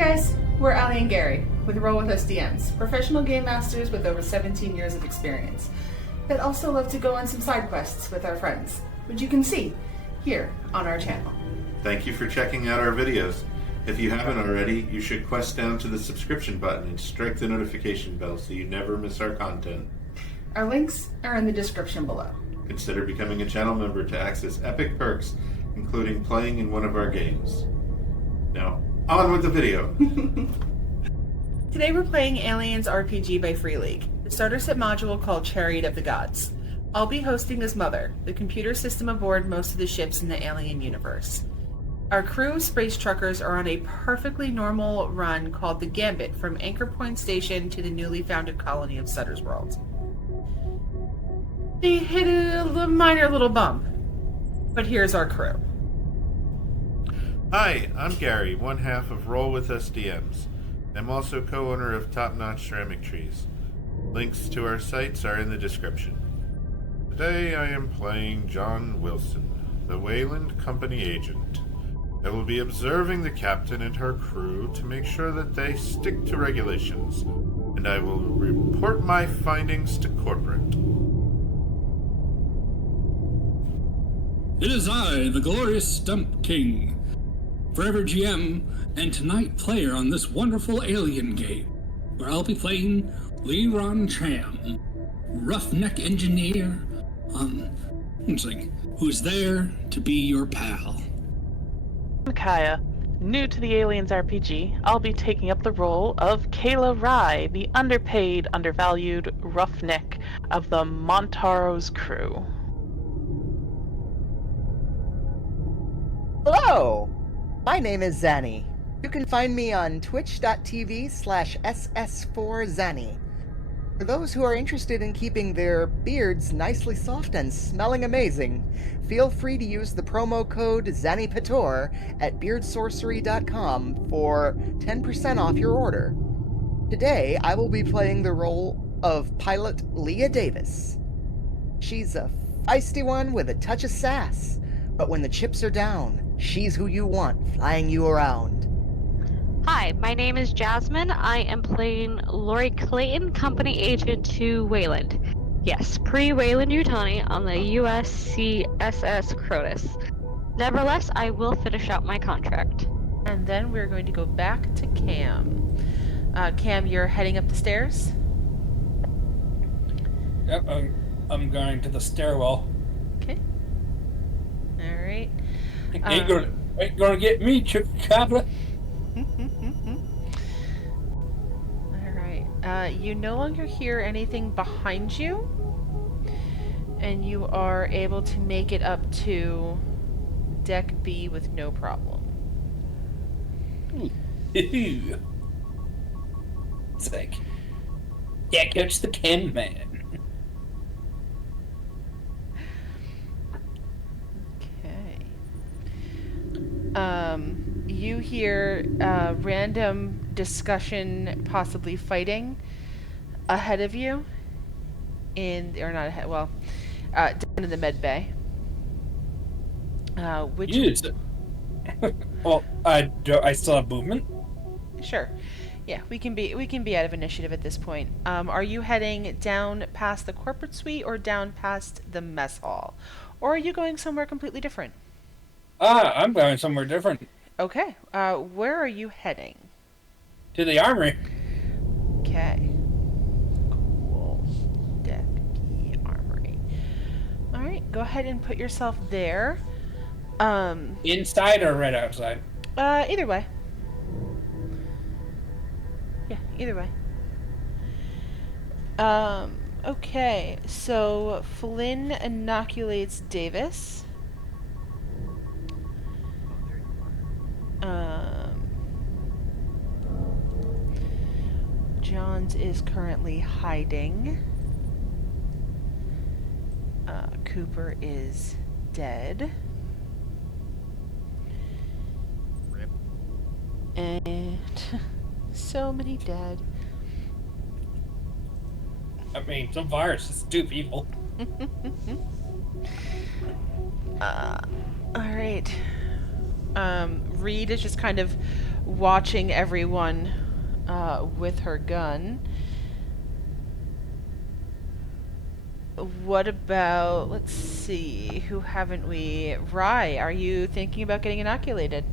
guys, we're Ali and Gary with Roll With Us DMs, professional game masters with over 17 years of experience that also love to go on some side quests with our friends, which you can see here on our channel. Thank you for checking out our videos. If you haven't already, you should quest down to the subscription button and strike the notification bell so you never miss our content. Our links are in the description below. Consider becoming a channel member to access epic perks, including playing in one of our games. Now, on with the video. Today we're playing Aliens RPG by Free League, the starter set module called Chariot of the Gods. I'll be hosting as Mother, the computer system aboard most of the ships in the alien universe. Our crew of space truckers are on a perfectly normal run called the Gambit from Anchor Point Station to the newly founded colony of Sutter's World. They hit a minor little bump, but here's our crew. Hi, I'm Gary, one half of Roll With Us DMs. I'm also co-owner of Top Notch Ceramic Trees. Links to our sites are in the description. Today I am playing John Wilson, the Wayland Company agent. I will be observing the captain and her crew to make sure that they stick to regulations, and I will report my findings to corporate. It is I, the glorious Stump King, forever GM, and tonight player on this wonderful alien game, where I'll be playing Leron Cham, roughneck engineer who's there to be your pal. I'm Kaya, new to the Aliens RPG. I'll be taking up the role of Kayla Rye, the underpaid, undervalued roughneck of the Montaro's crew. Hello! My name is Zanny. You can find me on twitch.tv/ss4zanny. For those who are interested in keeping their beards nicely soft and smelling amazing, feel free to use the promo code ZannyPator at beardsorcery.com for 10% off your order. Today, I will be playing the role of pilot Leah Davis. She's a feisty one with a touch of sass, but when the chips are down, she's who you want flying you around. Hi, my name is Jasmine. I am playing Lori Clayton, company agent to Wayland. Yes, pre-Wayland Yutani on the USCSS Crotus. Nevertheless, I will finish out my contract. And then we're going to go back to Cam. Cam, you're heading up the stairs? Yep, I'm going to the stairwell. Okay. Alright. Ain't gonna get me, chocolate. Alright. You no longer hear anything behind you, and you are able to make it up to Deck B with no problem. It's like, yeah, Coach the Can Man. You hear random discussion, possibly fighting, ahead of you, down in the med bay. Well, I still have movement. Sure. Yeah, we can be out of initiative at this point. Are you heading down past the corporate suite or down past the mess hall, or are you going somewhere completely different? I'm going somewhere different. Okay. Where are you heading? To the armory. Okay. Cool. Deck B armory. Alright, go ahead and put yourself there. Inside or right outside? Either way. Yeah, either way. Okay, so Flynn inoculates Davis. Johns is currently hiding. Cooper is dead. Rip. And so many dead. I mean, some viruses do people. Alright. Reed is just kind of watching everyone with her gun. What about, let's see, who haven't we? Rye, are you thinking about getting inoculated?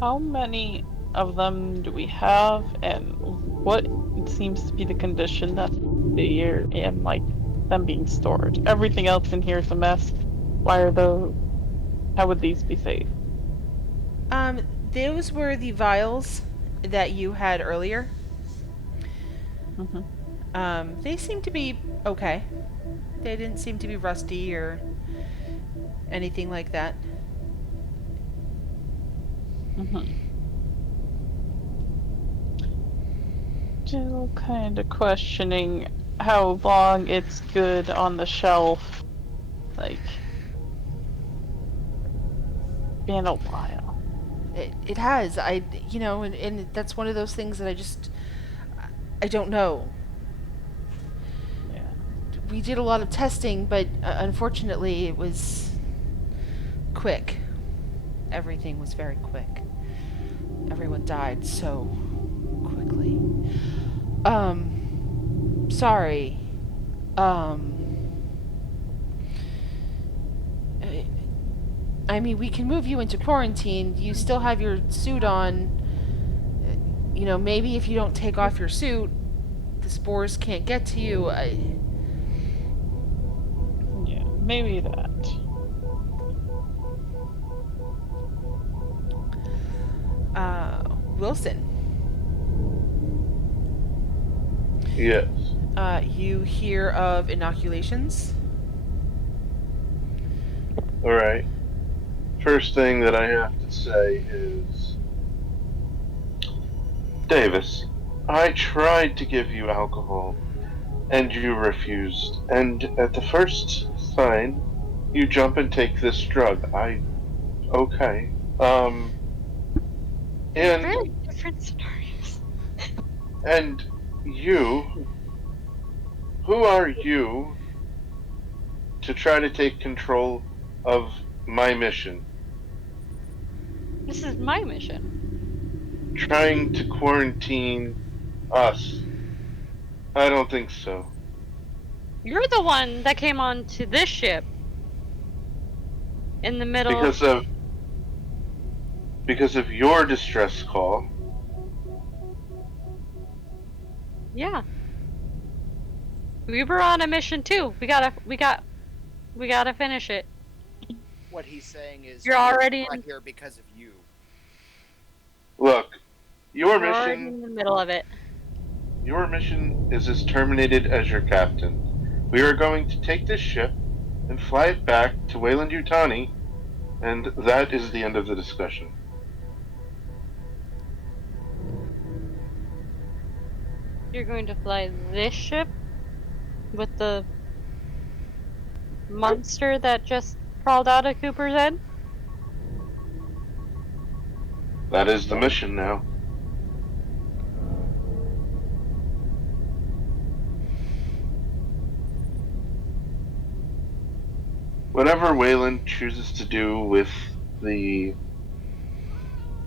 How many of them do we have, and what seems to be the condition that they are in, like them being stored? Everything else in here is a mess. Why are those? How would these be safe? Those were the vials that you had earlier. Mm-hmm. They seem to be okay. They didn't seem to be rusty or anything like that. Mm-hmm. Still kind of questioning how long it's good on the shelf. Like, been a while. It has. And that's one of those things that I don't know. Yeah. We did a lot of testing, but unfortunately it was quick. Everything was very quick. Everyone died so quickly. Sorry. Um, I mean, we can move you into quarantine. You still have your suit on. Maybe if you don't take off your suit, the spores can't get to you. Yeah, maybe that. Wilson. Yes. You hear of inoculations? All right. First thing that I have to say is, Davis, I tried to give you alcohol, and you refused. And at the first sign, you jump and take this drug. Okay. And Very different scenarios. and you, who are you to try to take control of my mission? This is my mission. Trying to quarantine us? I don't think so. You're the one that came on to this ship in the middle. Because of your distress call. Yeah. We were on a mission too. We gotta finish it. What he's saying is, You're already brought in, here because of you. Look, your you're already in mission the middle of it. is as terminated as your captain. We are going to take this ship and fly it back to Wayland Yutani, and that is the end of the discussion. You're going to fly this ship with the monster that just crawled out of Cooper's head? That is the mission now. Whatever Wayland chooses to do with the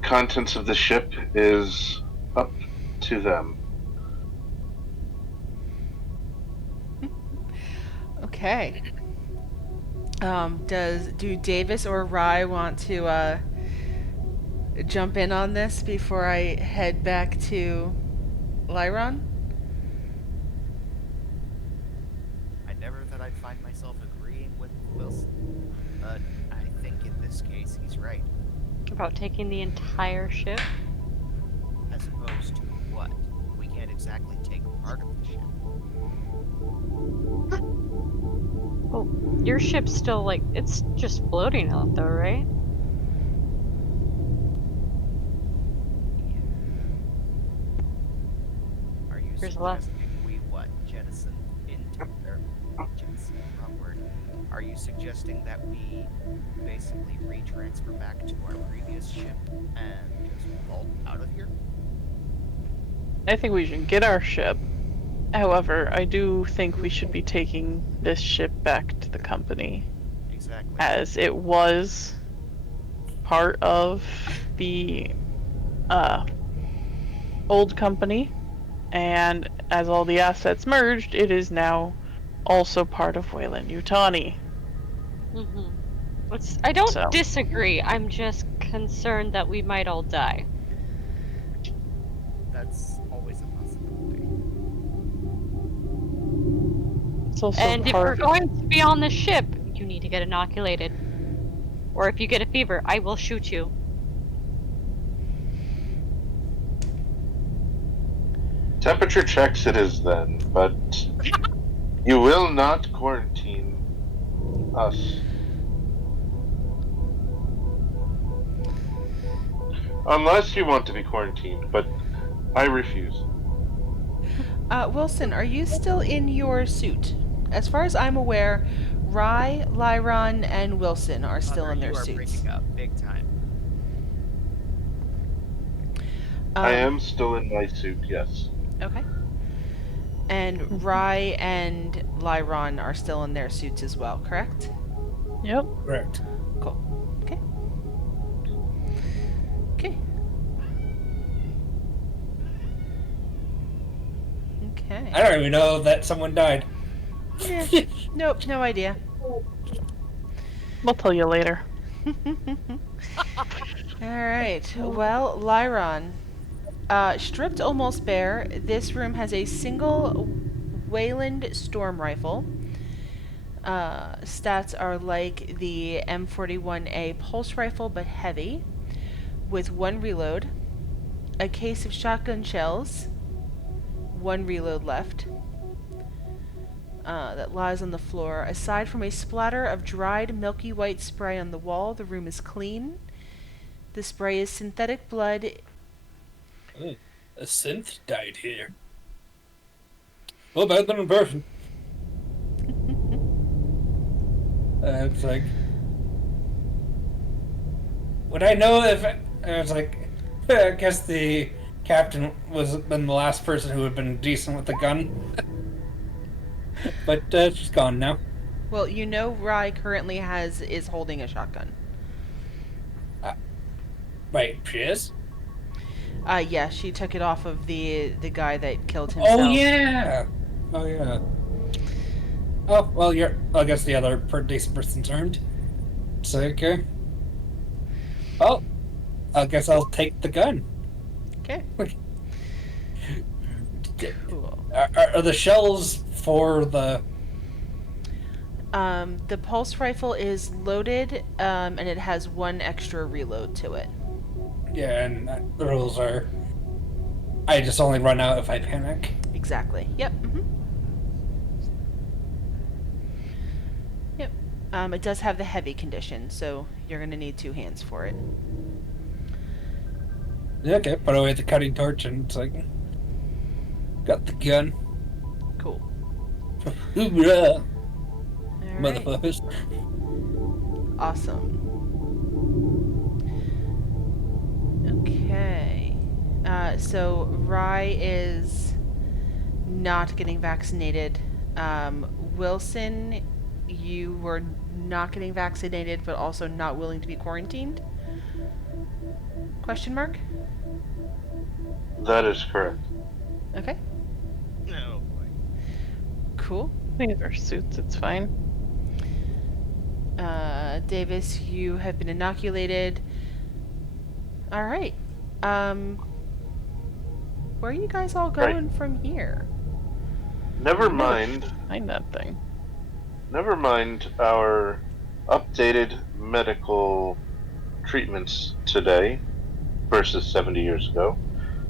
contents of the ship is up to them. Okay. Do Davis or Rye want to jump in on this before I head back to Lyron? I never thought I'd find myself agreeing with Wilson, but I think in this case he's right. About taking the entire ship? As opposed to what? We can't exactly take part of the ship. Oh, your ship's still like, it's just floating out though, right? Are you There's a lot. suggesting we what? Jettison into jettison, wrong word. Are you suggesting that we basically re-transfer back to our previous ship and just vault out of here? I think we should get our ship. However, I do think we should be taking this ship back to the company. Exactly. As it was part of the old company, and as all the assets merged, it is now also part of Wayland Yutani. Mm-hmm. I don't So. disagree. I'm just concerned that we might all die. That's always a possibility. It's also And if part we're of going to be on the ship, you need to get inoculated. Or if you get a fever, I will shoot you. Temperature checks it is then, but you will not quarantine us. Unless you want to be quarantined, but I refuse. Wilson, are you still in your suit? As far as I'm aware, Rye, Lyron, and Wilson are still Mother, in their you are suits. breaking up big time. I am still in my suit, yes. Okay. And Rye and Lyron are still in their suits as well, correct? Yep. Correct. Cool. Okay. Okay. Okay. I don't even know that someone died. Yeah. Nope, no idea. We'll tell you later. Alright. Well, Lyron. Stripped almost bare, this room has a single Wayland storm rifle. Stats are like the M41A pulse rifle, but heavy, with 1 reload, a case of shotgun shells, 1 reload left, that lies on the floor. Aside from a splatter of dried milky white spray on the wall, the room is clean. The spray is synthetic blood. Ooh, a synth died here. Well, better than in person. It's like, would I know if I was like? I guess the captain was been the last person who had been decent with the gun, but she's gone now. Well, you know Rye currently is holding a shotgun. Wait, she is? Yeah, she took it off of the guy that killed himself. Oh yeah. Oh yeah. Oh well, I guess the other decent person's armed. So okay. Well, I guess I'll take the gun. Okay. Cool. Are the shells for the? The pulse rifle is loaded, and it has 1 extra reload to it. Yeah, and the rules are, I just only run out if I panic. Exactly. Yep. Yep. It does have the heavy condition, so you're gonna need 2 hands for it. Yeah, okay, put away the cutting torch and it's like, got the gun. Cool. Hoorah! Alright. Motherfuckers. Awesome. Okay. So Rye is not getting vaccinated. Wilson, you were not getting vaccinated, but also not willing to be quarantined? Question mark? That is correct. Okay. Oh boy. Cool. These are suits, it's fine. Davis, you have been inoculated. Alright. Where are you guys all going from here? Never mind. Find that thing. Never mind our updated medical treatments today versus 70 years ago.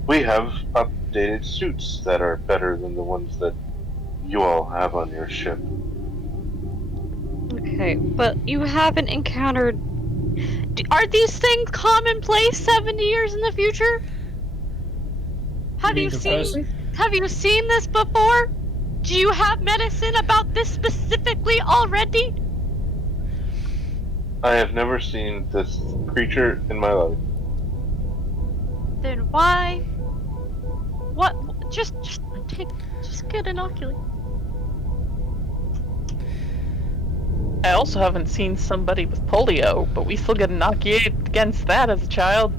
We have updated suits that are better than the ones that you all have on your ship. Okay, but you haven't encountered... Are these things commonplace 70 years in the future? Have you seen this before? Do you have medicine about this specifically already? I have never seen this creature in my life. Then why? What? Just get inoculated. I also haven't seen somebody with polio, but we still get inoculated against that as a child.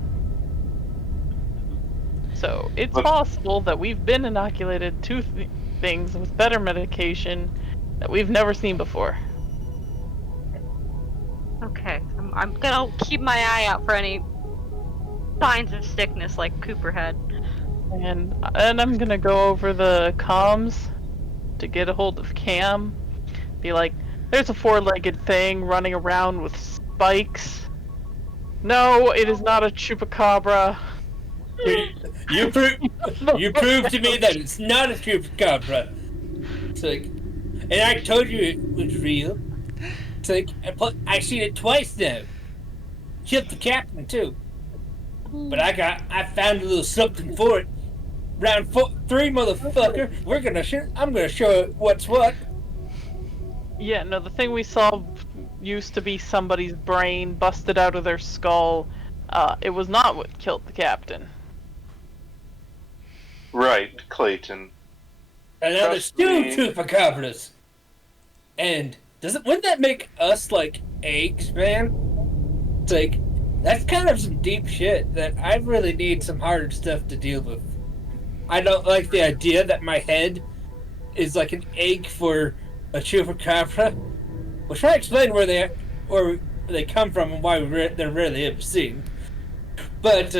So it's Look- possible that we've been inoculated to things with better medication that we've never seen before. Okay, I'm gonna keep my eye out for any signs of sickness like Cooper had. And I'm gonna go over the comms to get a hold of Cam. Be like, there's a four-legged thing running around with spikes. No, it is not a chupacabra. You proved to me that it's not a chupacabra. It's like, and I told you it was real. It's like, I seen it twice now. Killed the captain too. But I found a little something for it. Round 3, motherfucker. I'm gonna show it what's what. Yeah, no, the thing we saw used to be somebody's brain busted out of their skull. It was not what killed the captain. Right, Clayton. And now there's Trust two me. chupacabras. And wouldn't that make us like eggs, man? It's like, that's kind of some deep shit that I really need some harder stuff to deal with. I don't like the idea that my head is like an egg for a chupacabra. We'll try to explain where they come from and why they're rarely ever seen. But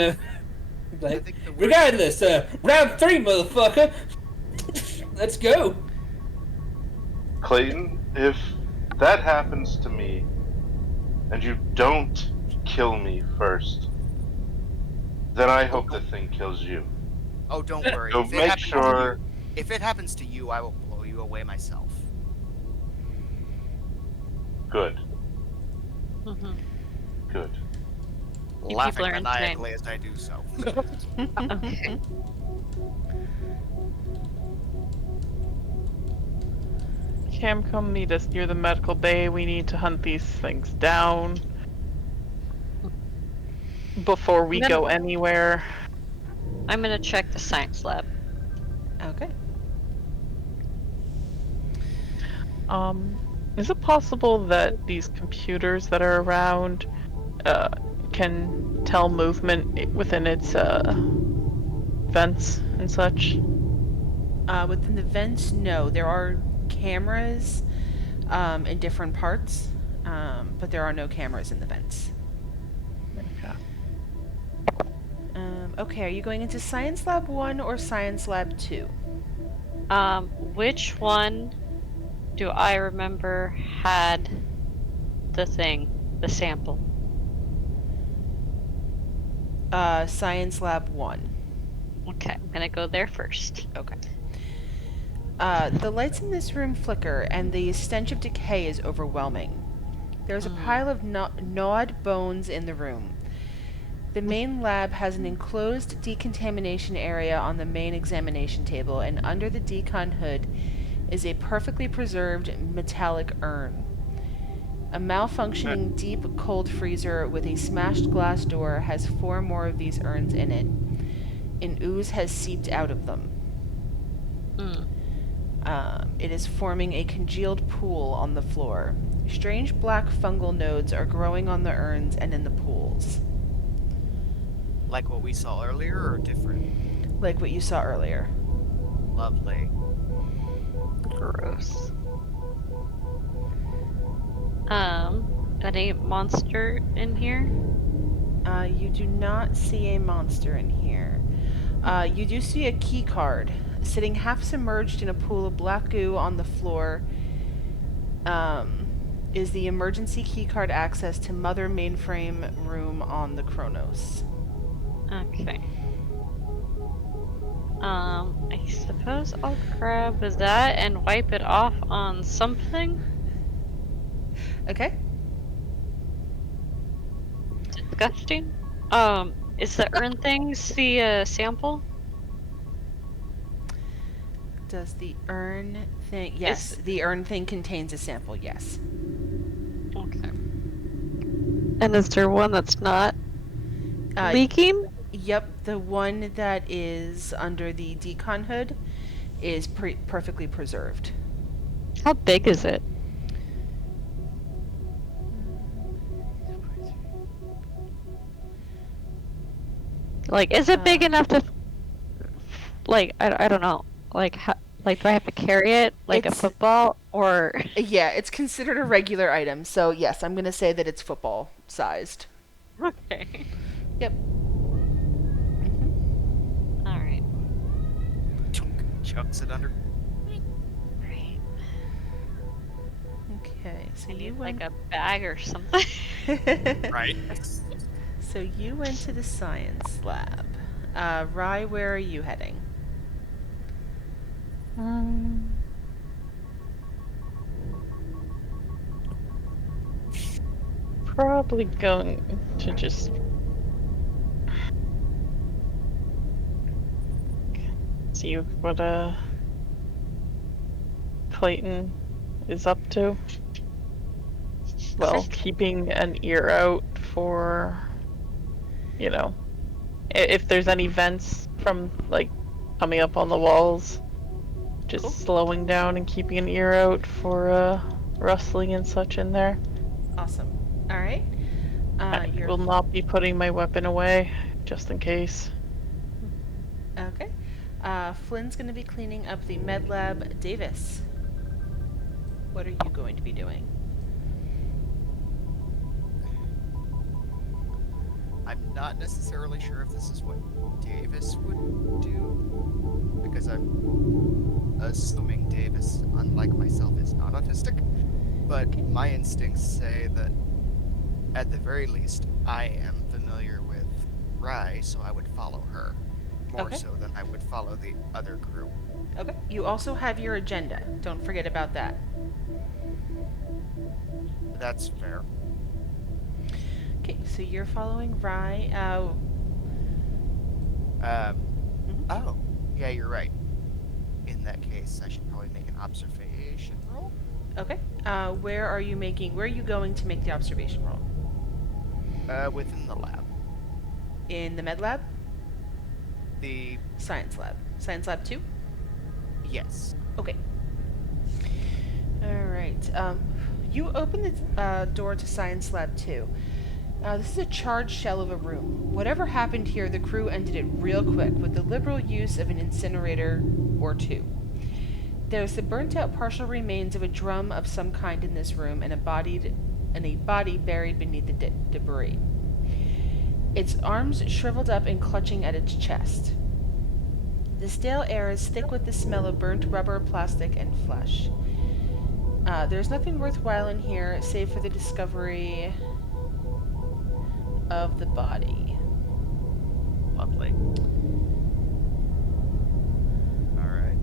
like, think the word- regardless, round 3, motherfucker. Let's go. Clayton, if that happens to me, and you don't kill me first, then I hope the thing kills you. Oh, don't worry. So If it make happens to sure. you- if it happens to you, I will blow you away myself. Good. Mhm. Good. You Laughing people are insane. maniacally as I do so. Okay. Cam, come meet us near the medical bay. We need to hunt these things down before we go anywhere. I'm gonna check the science lab. Okay. Is it possible that these computers that are around can tell movement within its vents and such? Within the vents, no. There are cameras in different parts, but there are no cameras in the vents. Okay. Okay, are you going into Science Lab 1 or Science Lab 2? Which one do I remember had the sample? Science Lab 1. Okay, I'm gonna go there first. Okay. The lights in this room flicker, and the stench of decay is overwhelming. There's a pile of gnawed bones in the room. The main lab has an enclosed decontamination area on the main examination table, and under the decon hood is a perfectly preserved metallic urn. A malfunctioning deep cold freezer with a smashed glass door has 4 more of these urns in it. An ooze has seeped out of them. It is forming a congealed pool on the floor. Strange black fungal nodes are growing on the urns and in the pools. Like what we saw earlier, or different? Like what you saw earlier. Lovely. Gross. Any monster in here? You do not see a monster in here. You do see a key card sitting half submerged in a pool of black goo on the floor. Is the emergency key card access to Mother mainframe room on the Kronos. Okay. I suppose I'll grab that and wipe it off on something. Okay. Disgusting. Is the urn thing the sample? Does the urn thing... Yes, the urn thing contains a sample, yes. Okay. And is there one that's not leaking? Yep, the one that is under the decon hood is perfectly preserved. How big is it? Like, is it big enough to, like, I don't know. Like, like, do I have to carry it like a It's- football, or? Yeah, it's considered a regular item, so yes, I'm gonna say that it's football sized. Okay. Yep. Mhm. All right. Chucks it under. Right. Okay, so I you need went. like a bag or something. Right. So you went to the science lab. Rye, where are you heading? Probably going to just see what Clayton is up to. Well, keeping an ear out for, you know, if there's any vents from like coming up on the walls, just Cool. slowing down and keeping an ear out for rustling and such in there. Awesome. All right. I You're will not be putting my weapon away, just in case. okay. Flynn's going to be cleaning up the med lab. Davis, what are you going to be doing? I'm not necessarily sure if this is what Davis would do, because I'm assuming Davis, unlike myself, is not autistic. But my instincts say that, at the very least, I am familiar with Rye, so I would follow her. More Okay. so than I would follow the other group. Okay. You also have your agenda. Don't forget about that. That's fair. Okay, so you're following Rye. Oh, yeah, you're right. In that case, I should probably make an observation roll. Okay. Where are you going to make the observation roll? Within the lab. In the med lab? The Science lab. Science lab 2? yes. Okay. All right. You open the door to Science Lab 2. This is a charred shell of a room. Whatever happened here, the crew ended it real quick with the liberal use of an incinerator or two. There's the burnt-out partial remains of a drum of some kind in this room, and a body buried beneath the debris. Its arms shriveled up and clutching at its chest. The stale air is thick with the smell of burnt rubber, plastic, and flesh. There's nothing worthwhile in here, save for the discovery of the body. Lovely. Alright.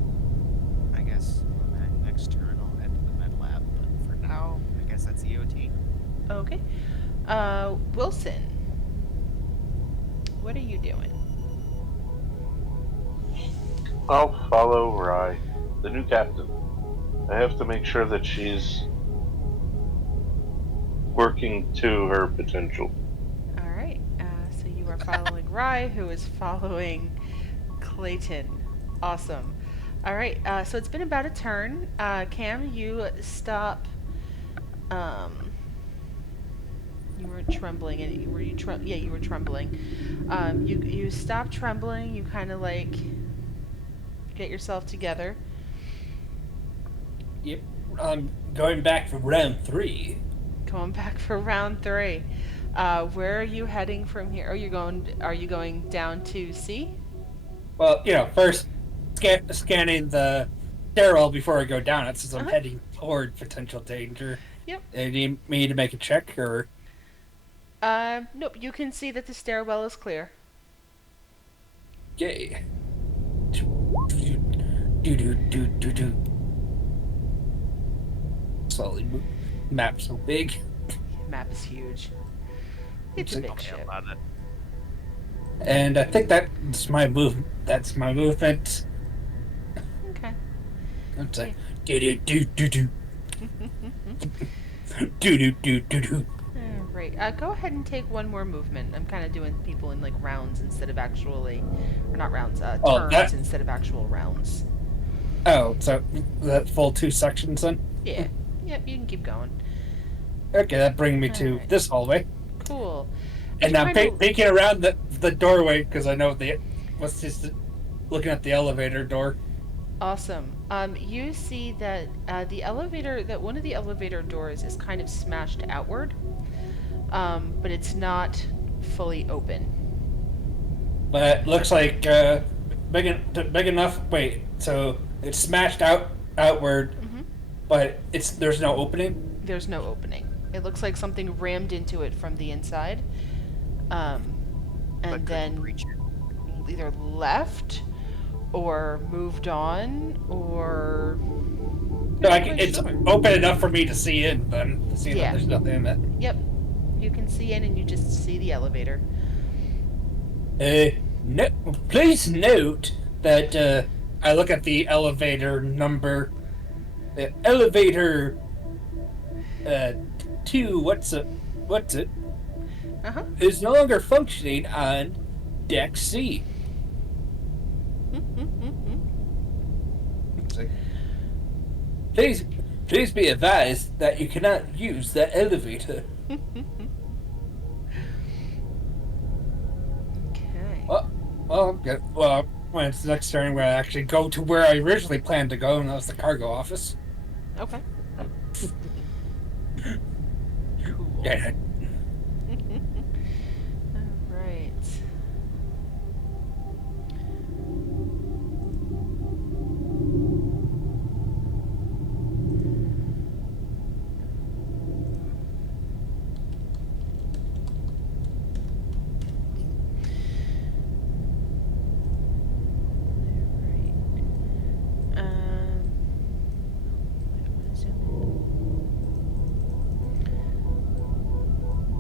I guess on that next turn I'll head to the med lab, but for now, I guess that's EOT. Okay. Wilson, what are you doing? I'll follow Rye, the new captain. I have to make sure that she's working to her potential. All right. So you are following Rye, who is following Clayton. Awesome. All right. So it's been about a turn. Cam, you stop. You were trembling, and were you? Yeah, you were trembling. You stop trembling. You kind of like get yourself together. Yep. I'm going back for round 3. Going back for round 3. Where are you heading from here? Are you going down to C? Well, first scanning the stairwell before I go down it, since I'm heading toward potential danger. Yep. Do you need me to make a check, or? Nope. You can see that the stairwell is clear. Yay. Do. Slowly move. Map so big. Map is huge. It's a big ship. And I think that's my move. That's my movement. Okay. It's like do. Do. Right. Go ahead and take one more movement. I'm kind of doing people in like rounds instead of actually, or not rounds. Turns instead of actual rounds. Oh, so that full 2 sections then? Yeah. Yep. You can keep going. Okay, that brings me to Alright. this hallway. Cool. And I'm Kind of- peeking around the doorway because I know what's just looking at the elevator door. Awesome. You see that that one of the elevator doors is kind of smashed outward, but it's not fully open. But it looks like big enough. Wait, so it's smashed outward, Hmm. but there's no opening. There's no opening. It looks like something rammed into it from the inside, but and couldn't then breach it. either left or moved on or. So it's open enough for me to see in. Then to see Yeah. that there's nothing in it. Yep, you can see in, and you just see the elevator. No, please note that I look at the elevator number. Elevator 2. What's it? Uh-huh. Is no longer functioning on deck C. Please be advised that you cannot use that elevator. Okay. Well, good. Well, when it's next turn, we're gonna actually go to where I originally planned to go, and that was the cargo office. Okay. Cool. Yeah. All right.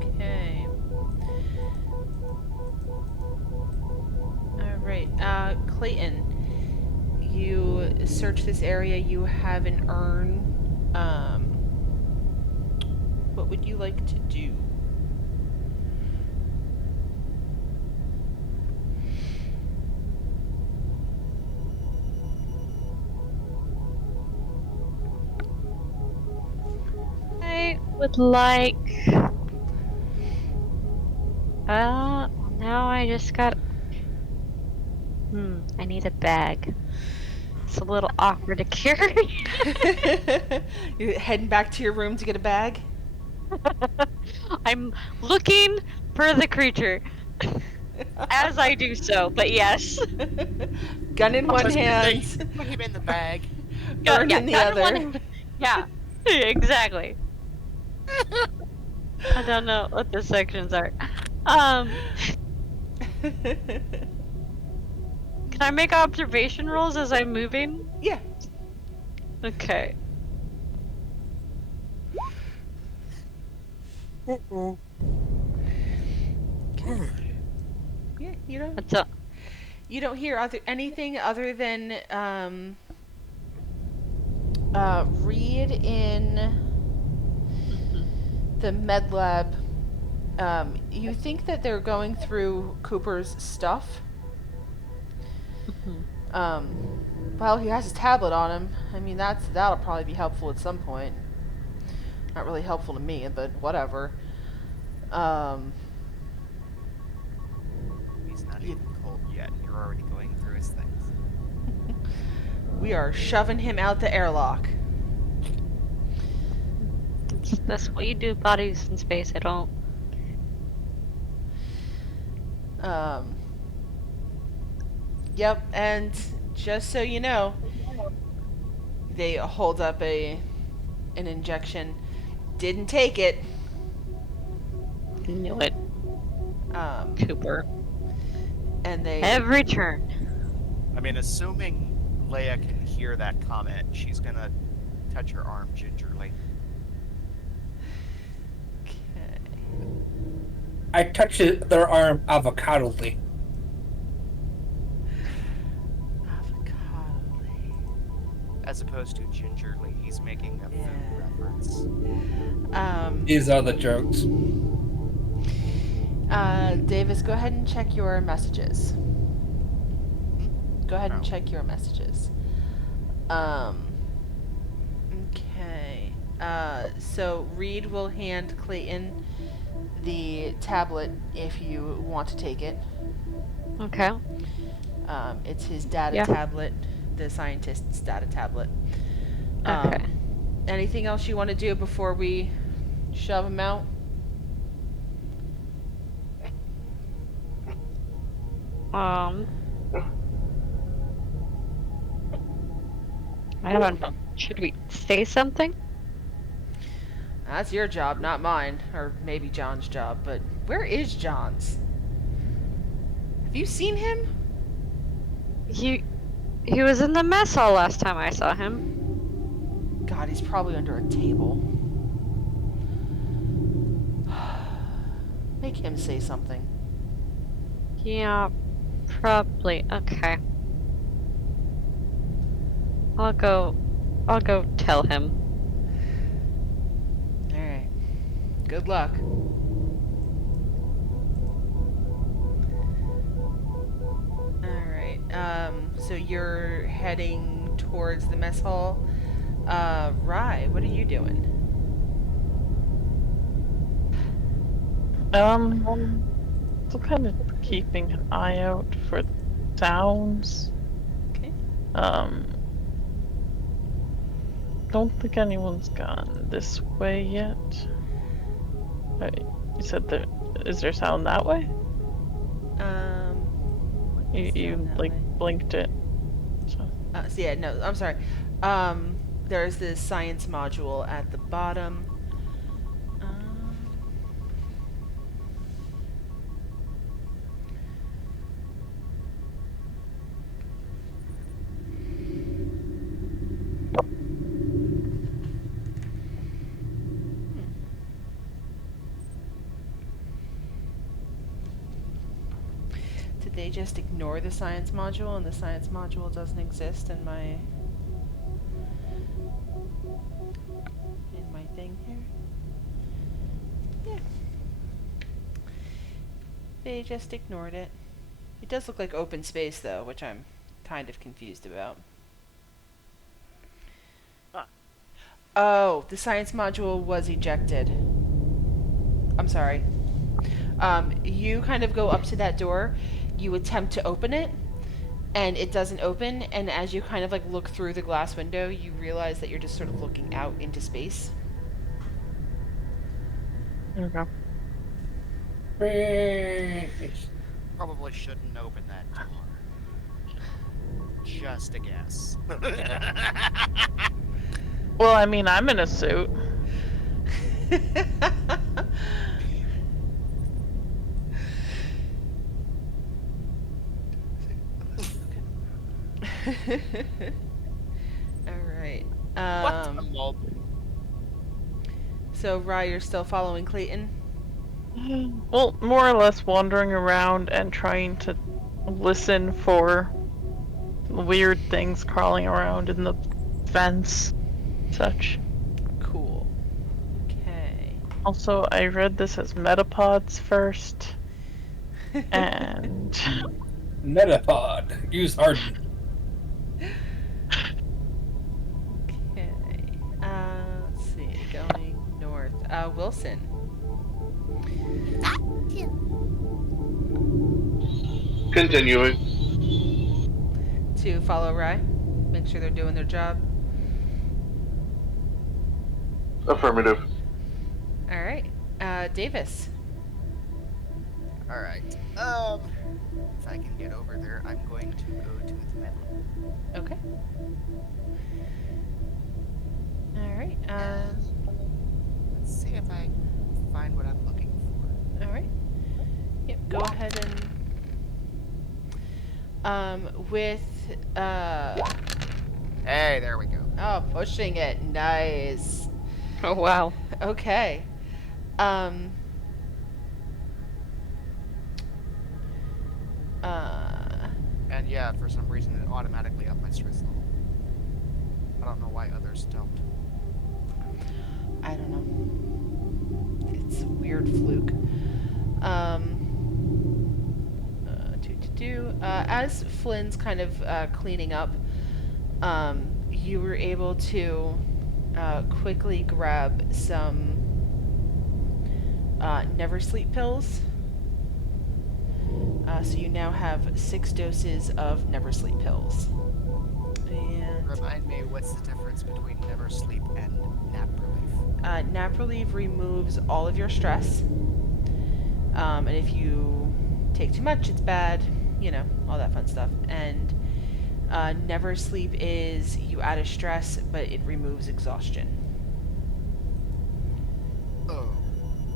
Okay. All right. Clayton, you search this area. You have an urn. What would you like to do? I would like. Now I just got. I need a bag. It's a little awkward to carry. You heading back to your room to get a bag? I'm looking for the creature as I do so, but yes. Gun in one Just hand, Put him in the bag. urn in the got other. one- Yeah, exactly. I don't know what the sections are. Can I make observation rolls as I'm moving? Yeah. Okay. Yeah, What's up? you don't hear anything other than Reed in the med lab. You think that they're going through Cooper's stuff. Well, he has his tablet on him. I mean, that'll probably be helpful at some point. Not really helpful to me, but whatever. He's not even cold yet. You're already going through his things. We are shoving him out the airlock. That's what you do with bodies in space. I don't. Yep, and just so you know, they hold up an injection. Didn't take it. Knew it, Cooper. And they Every turn. I mean, assuming Leia can hear that comment, she's gonna touch her arm gingerly. Okay. I touch their arm avocadally. As opposed to gingerly, he's making a food Yeah. reference. These are the jokes. Davis, go ahead and check your messages. Go ahead and Oh. check your messages. Okay. So Reed will hand Clayton the tablet if you want to take it. Okay. It's his data Yeah. tablet, the scientist's data tablet. Okay. Anything else you want to do before we shove him out? I don't know. Should we say something? That's your job, not mine. Or maybe John's job, but where is John's? Have you seen him? He was in the mess hall last time I saw him. God, he's probably under a table. Make him say something. Yeah, probably. Okay. I'll go tell him. Alright. Good luck. Alright, so you're heading towards the mess hall. Rye, what are you doing? Still kind of keeping an eye out for sounds. Okay. Don't think anyone's gone this way yet. You said there is there sound that way? You that like way? blinked it. So. So yeah, no, I'm sorry. There's this science module at the bottom. Did they just ignore the science module and the science module doesn't exist in my thing here? Yeah. They just ignored it. It does look like open space though, which I'm kind of confused about. Oh, the science module was ejected. I'm sorry. You kind of go up to that door, you attempt to open it, and it doesn't open, and as you kind of like look through the glass window, you realize that you're just sort of looking out into space. Okay. Probably shouldn't open that door. Just a guess. Well, I mean, I'm in a suit. Alright. What a mob. So, Rye, you're still following Clayton? Well, more or less wandering around and trying to listen for weird things crawling around in the fence, such. Cool. Okay. Also, I read this as metapods first, and Metapod. Use Harden. Okay. Let's see. Going north. Wilson. Continuing. To follow Rye. Make sure they're doing their job. Affirmative. Alright. Davis. Alright. If I can get over there, I'm going to go to the middle. Okay. Alright. Let's see if I find what I'm looking for. Alright. Yep, go ahead and with Hey, there we go. oh, pushing it. Nice. Oh wow. Okay. And yeah, for some reason it automatically upped my stress level. I don't know why others don't. I don't know. It's a weird fluke. As Flynn's kind of cleaning up, you were able to quickly grab some Never Sleep pills. So you now have 6 doses of Never Sleep pills. And Remind me, what's the difference between never sleep and nap relief? Nap Relief removes all of your stress. And if you take too much, it's bad. You know, all that fun stuff. And Never Sleep is you add a stress, but it removes exhaustion. Oh,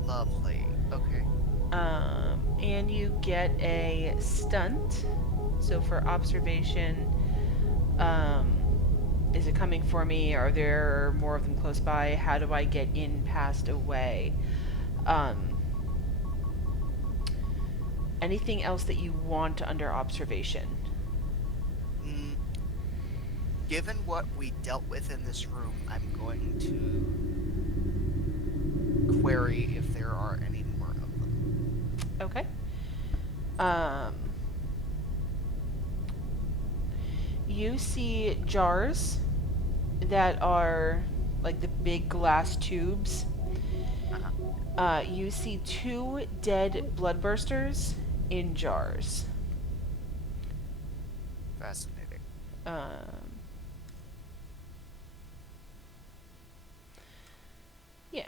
lovely. Okay. And you get a stunt. So for observation, is it coming for me? Are there more of them close by? How do I get in, past, away? Anything else that you want under observation? Given what we dealt with in this room, I'm going to query if there are any more of them. Okay. You see jars that are like the big glass tubes. You see 2 dead bloodbursters in jars. Fascinating. Yeah.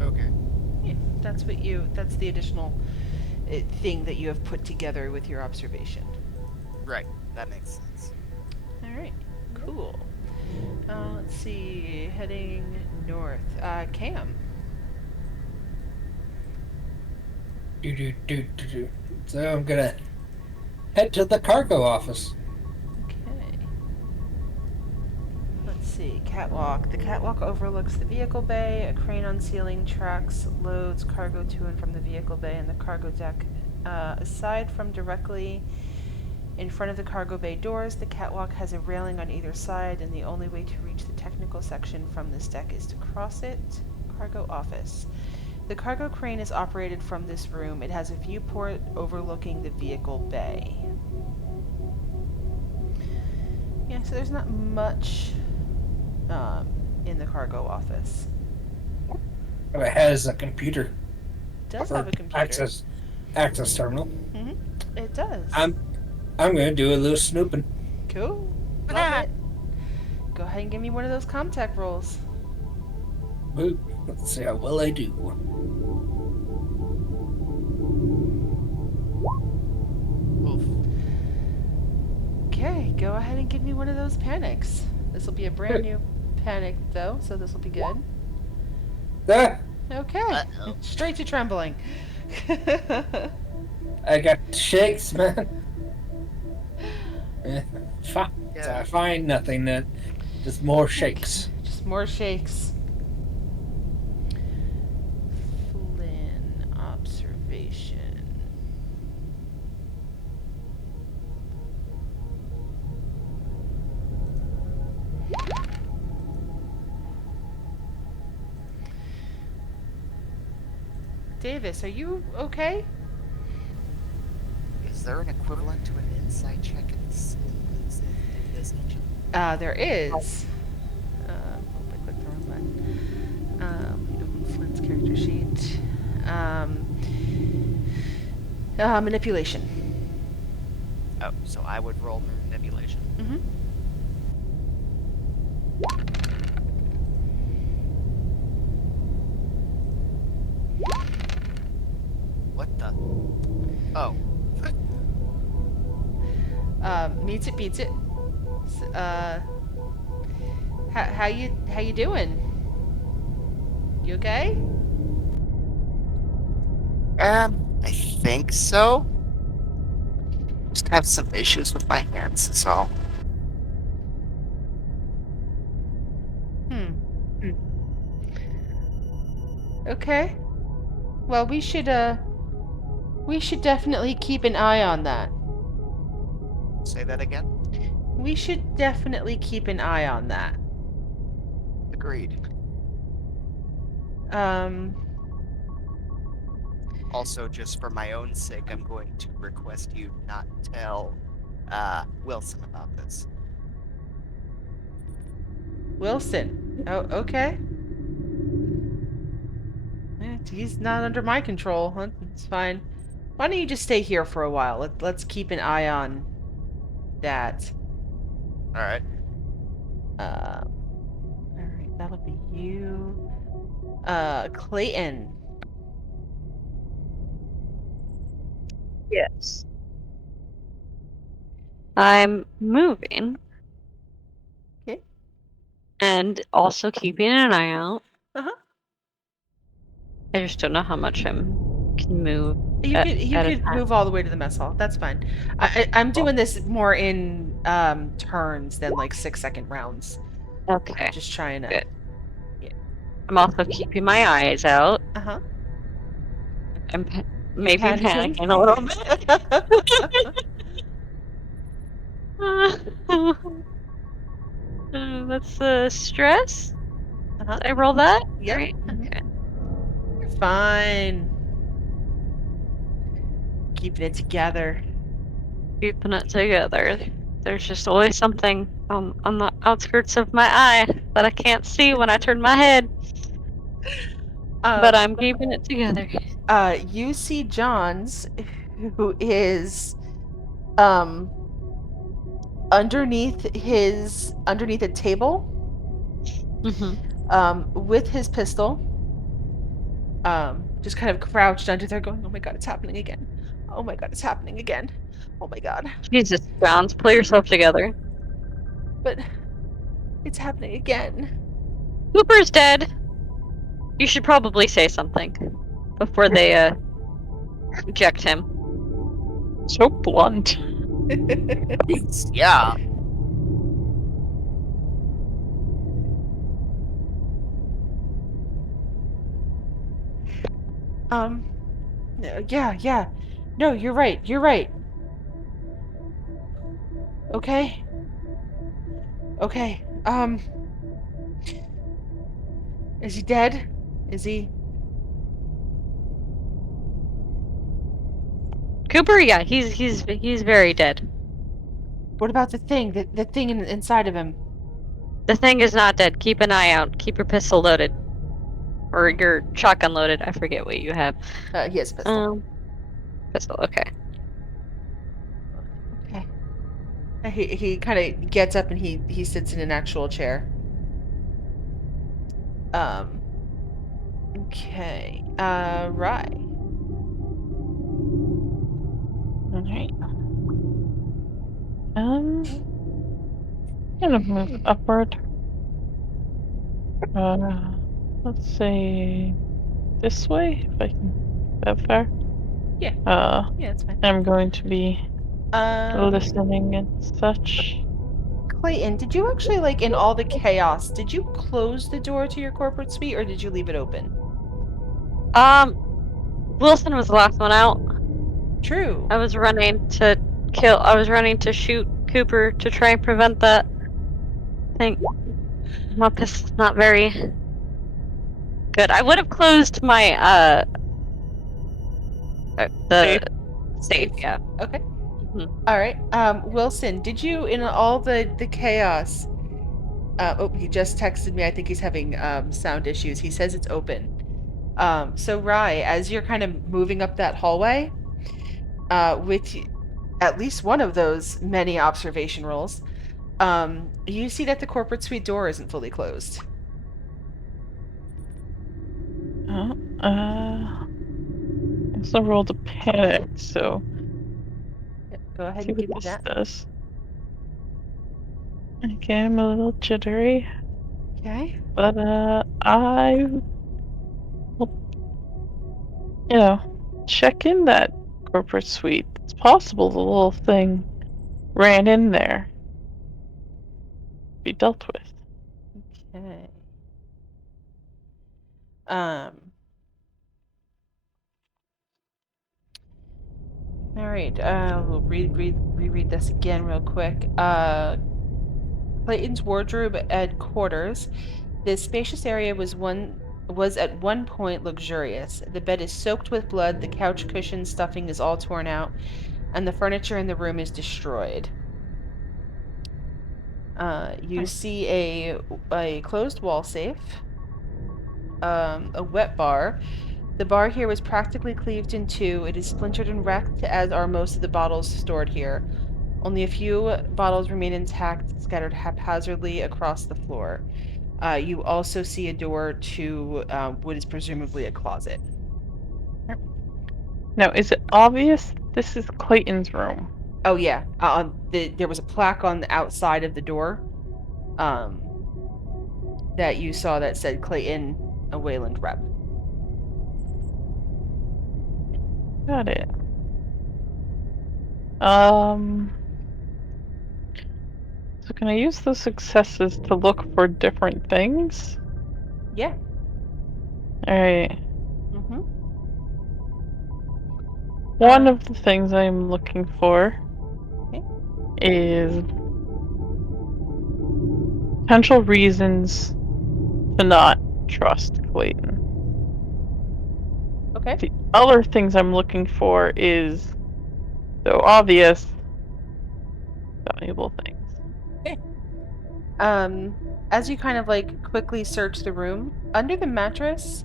Okay. Yeah, that's the additional thing that you have put together with your observation. Right. That makes sense. Alright, cool. Let's see, heading north. Cam. So I'm gonna head to the cargo office. Okay. Let's see, catwalk. The catwalk overlooks the vehicle bay. A crane on ceiling tracks loads cargo to and from the vehicle bay and the cargo deck. Aside from directly in front of the cargo bay doors, the catwalk has a railing on either side, and the only way to reach the technical section from this deck is to cross it. Cargo office. The cargo crane is operated from this room. It has a viewport overlooking the vehicle bay. Yeah, so there's not much in the cargo office. It has a computer. It does or have a computer. Access terminal. Mm-hmm. It does. I'm gonna do a little snooping. Cool. Love it. Go ahead and give me one of those Comtech rolls. Ooh, let's see how well I do. Oof. Okay, go ahead and give me one of those panics. This will be a brand new panic, though, so this will be good. Ah, Okay. Uh-oh. Straight to trembling. I got shakes, man. So Yeah. I find nothing. Just more shakes. Just more shakes. Flynn, observation. Davis, are you okay? Is there an equivalent to an insight check in this engine? There is. I clicked the wrong button. Open Flynn's character sheet. Manipulation. Oh, so I would roll manipulation. Mm-hmm. What the? Oh. Meets it, beats it. How you doing? You okay? I think so. Just have some issues with my hands, that's all. Okay. Well, we should definitely keep an eye on that. Say that again? We should definitely keep an eye on that. Agreed. Also, just for my own sake, I'm going to request you not tell Wilson about this. Wilson. Oh, okay. He's not under my control. It's fine. Why don't you just stay here for a while? Let's keep an eye on that. All right. All right, that'll be you. Clayton. Yes. I'm moving Okay. and also keeping an eye out. Uh-huh. I just don't know how much I can move. You at a could time. move all the way to the mess hall. That's fine. I'm doing this more in turns than like 6-second rounds. Okay. Just trying to. Good. Yeah. I'm also keeping my eyes out. Uh-huh. I'm maybe panicking? panicking a little bit. That's stress. Uh-huh. Did I roll that? Yep. Right. Okay. You're fine. Keeping it together. Keeping it together. There's just always something on the outskirts of my eye that I can't see when I turn my head. But I'm keeping it together. You see Johns, who is underneath a table, with his pistol, just kind of crouched under there, going, "Oh my god, it's happening again! Oh my god, it's happening again! Oh my god!" Jesus, Johns, pull yourself together. But it's happening again. Cooper's dead. You should probably say something before they eject him. So blunt. Yeah. Yeah. No, you're right. You're right. Okay. Okay. Is he dead? Is he? Cooper, yeah, he's very dead. What about the thing? The thing inside of him? The thing is not dead. Keep an eye out. Keep your pistol loaded. Or your shotgun loaded. I forget what you have. He has a pistol. Pistol, okay. Okay. He kind of gets up and he sits in an actual chair. Okay. Right. Alright. I'm gonna move upward. Let's say this way, if I can. That far. Yeah. Yeah, that's fine. I'm going to be Um, listening and such. Clayton, did you actually, like, in all the chaos, did you close the door to your corporate suite or did you leave it open? Wilson was the last one out. True. I was running to shoot Cooper to try and prevent that thing. My pistol's not very good. I would have closed my the safe, yeah. Okay. All right. Wilson, did you, in all the chaos? Oh, he just texted me. I think he's having sound issues. He says it's open. So Rye, as you're kind of moving up that hallway, with at least one of those many observation rolls, you see that the corporate suite door isn't fully closed. It's a roll to panic, so Go ahead see and what give me this that. does. Okay, I'm a little jittery. Okay. But I will, check in that corporate suite. It's possible the little thing ran in there. Be dealt with. Okay. All right. We'll reread this again real quick. Clayton's wardrobe and quarters. This spacious area was at one point luxurious. The bed is soaked with blood, the couch cushion stuffing is all torn out, and the furniture in the room is destroyed. You see a closed wall safe, a wet bar. The bar here was practically cleaved in two. It is splintered and wrecked, as are most of the bottles stored here. Only a few bottles remain intact, scattered haphazardly across the floor. You also see a door to what is presumably a closet. Now, is it obvious this is Clayton's room? Oh yeah, there was a plaque on the outside of the door, that you saw that said Clayton, a Wayland rep. Got it. So can I use those successes to look for different things? Yeah. Alright. Mm-hmm. One of the things I'm looking for Okay. is potential reasons to not trust Clayton. Okay. The other things I'm looking for is so obvious, valuable things. As you kind of like quickly search the room, under the mattress,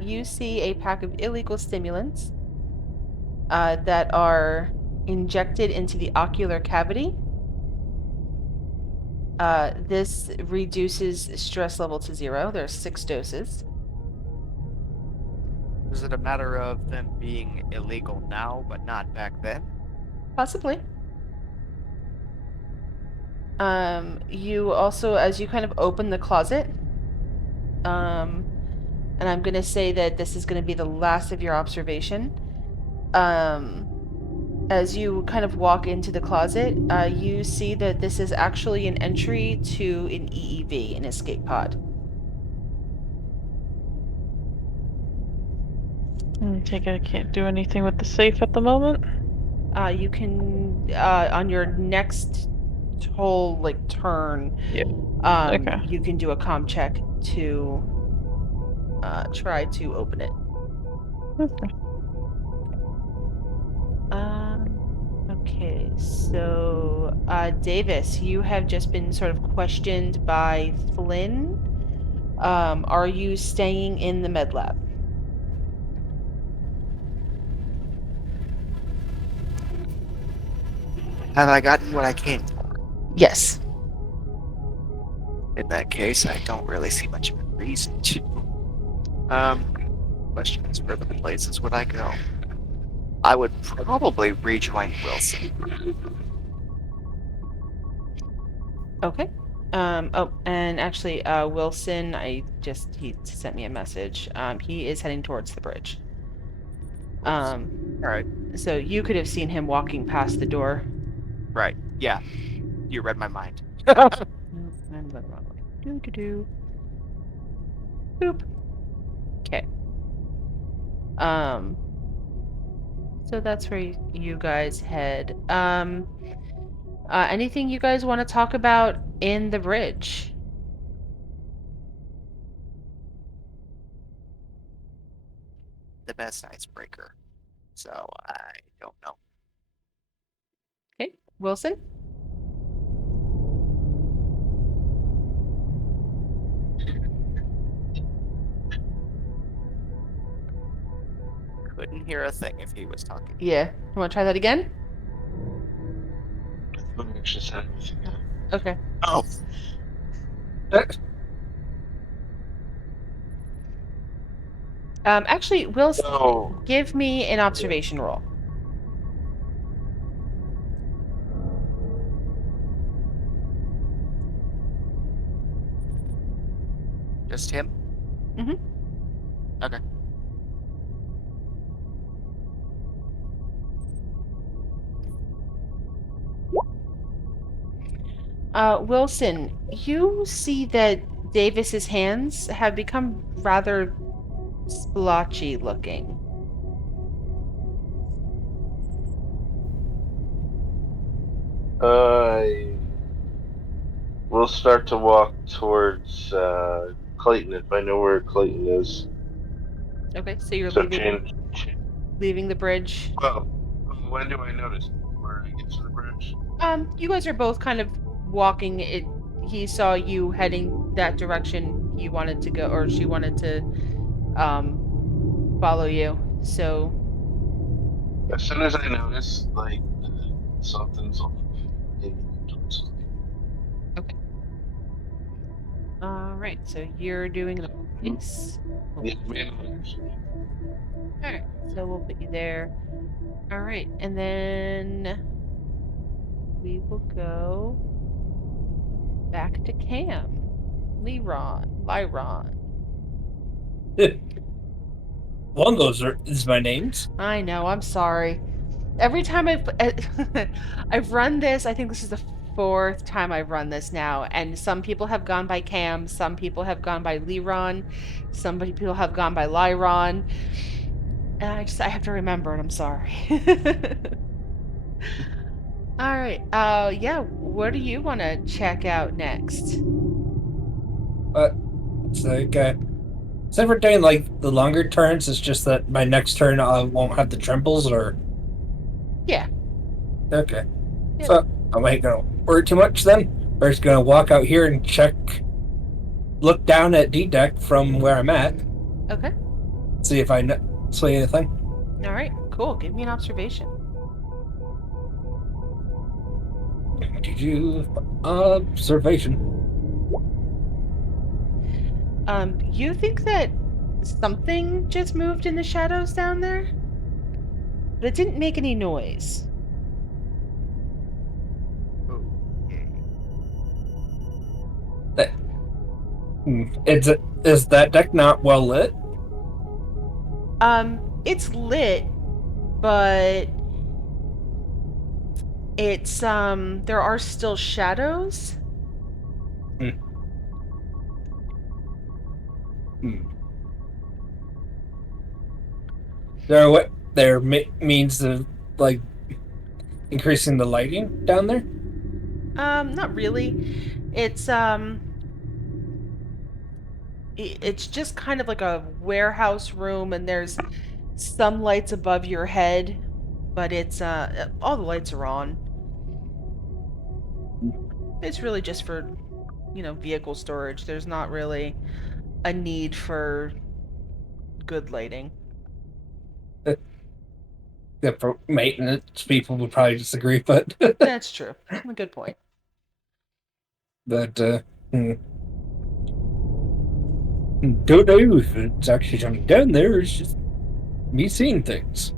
you see a pack of illegal stimulants that are injected into the ocular cavity. This reduces stress level to 0. There's 6 doses. Is it a matter of them being illegal now, but not back then? Possibly. You also, as you kind of open the closet, and I'm gonna say that this is gonna be the last of your observation. As you kind of walk into the closet, you see that this is actually an entry to an EEV, an escape pod. Take it I can't do anything with the safe at the moment. You can, on your next whole like turn, Yeah. Okay. you can do a comm check to try to open it. Okay. Okay, so Davis, you have just been sort of questioned by Flynn. Are you staying in the med lab? Have I gotten what I came for? Yes. In that case, I don't really see much of a reason to. Question is, where other places would I go? I would probably rejoin Wilson. Okay. Oh, and actually, Wilson, he sent me a message. He is heading towards the bridge. Alright. So you could have seen him walking past the door. Right. Yeah. You read my mind. No, I'm going the wrong way. Do. Boop. Okay. So that's where you guys head. Anything you guys want to talk about in the bridge? The best icebreaker. So I don't know. Okay, Wilson? Couldn't hear a thing if he was talking. Yeah. You want to try that again? Let me actually set everything up. Okay. Oh. Actually, Wilson, No. give me an observation roll. Just him? Mm-hmm. Okay. Wilson, you see that Davis's hands have become rather splotchy looking. I will start to walk towards Clayton if I know where Clayton is. Okay, so you're So leaving the bridge. Well, when do I notice? Before I get to the bridge? You guys are both kind of walking he saw you heading that direction, he wanted to go, or she wanted to follow you. So, As soon as I notice, like, something's off, maybe towards okay. All right. So you're doing the piece. yeah, man. All right. So we'll put you there. All right, and then we will go back to Cam. Lyron. One of those is my names. I know. I'm sorry. Every time I've run this, I think this is the fourth time I've run this now, and some people have gone by Cam, some people have gone by Lyron, some people have gone by Lyron, and I have to remember it. I'm sorry. All right. Yeah. What do you want to check out next? It's like, instead of doing like the longer turns, it's just that my next turn I won't have the trembles, or Yeah. okay. Yep. So am I gonna worry too much then? Or just gonna walk out here and look down at D deck from where I'm at, Okay. see if I see anything. All right. Cool. Give me an observation. Did you observation? You think that something just moved in the shadows down there? But it didn't make any noise. Okay. Is that deck not well lit? It's lit, but it's there are still shadows. There means of like increasing the lighting down there? Not really. It's it's just kind of like a warehouse room, and there's some lights above your head, but it's all the lights are on. It's really just for, vehicle storage. There's not really a need for good lighting. Yeah, for maintenance, people would probably disagree, but That's true. A good point. but don't know if it's actually something down there. It's just me seeing things.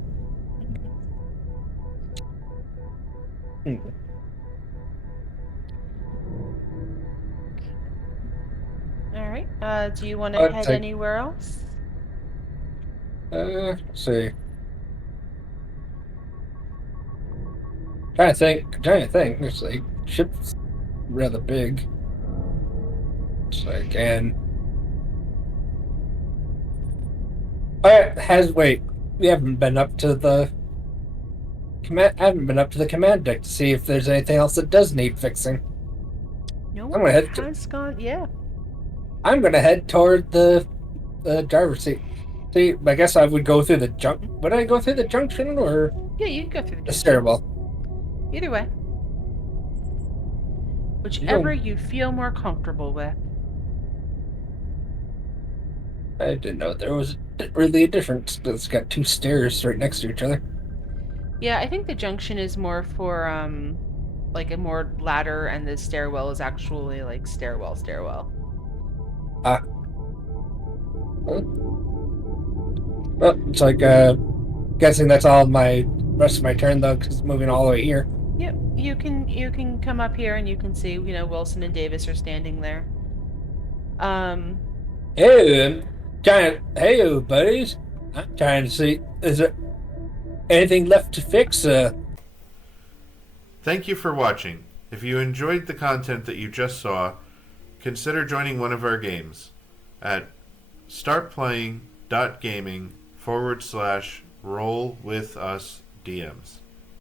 All right. Do you want to head anywhere else? Let's see. Trying to think. It's like ship's rather big. It's like, and wait. We haven't been up to the command. I haven't been up to the command deck to see if there's anything else that does need fixing. No I'm one gonna has gone. Yeah. I'm gonna head toward the driver's seat. See, I guess I would go through the Would I go through the junction or Yeah, you can go through the stairwell? Either way. Whichever you feel more comfortable with. I didn't know there was really a difference. It's got two stairs right next to each other. Yeah, I think the junction is more for like a more ladder, and the stairwell is actually like stairwell. Ah. Well, it's like guessing that's all my rest of my turn though, because it's moving all the way here. Yep, you can come up here and you can see, Wilson and Davis are standing there. Hey, hey, buddies. I'm trying to see, is there anything left to fix? Thank you for watching. If you enjoyed the content that you just saw, consider joining one of our games at startplaying.gaming/rollwithusdms.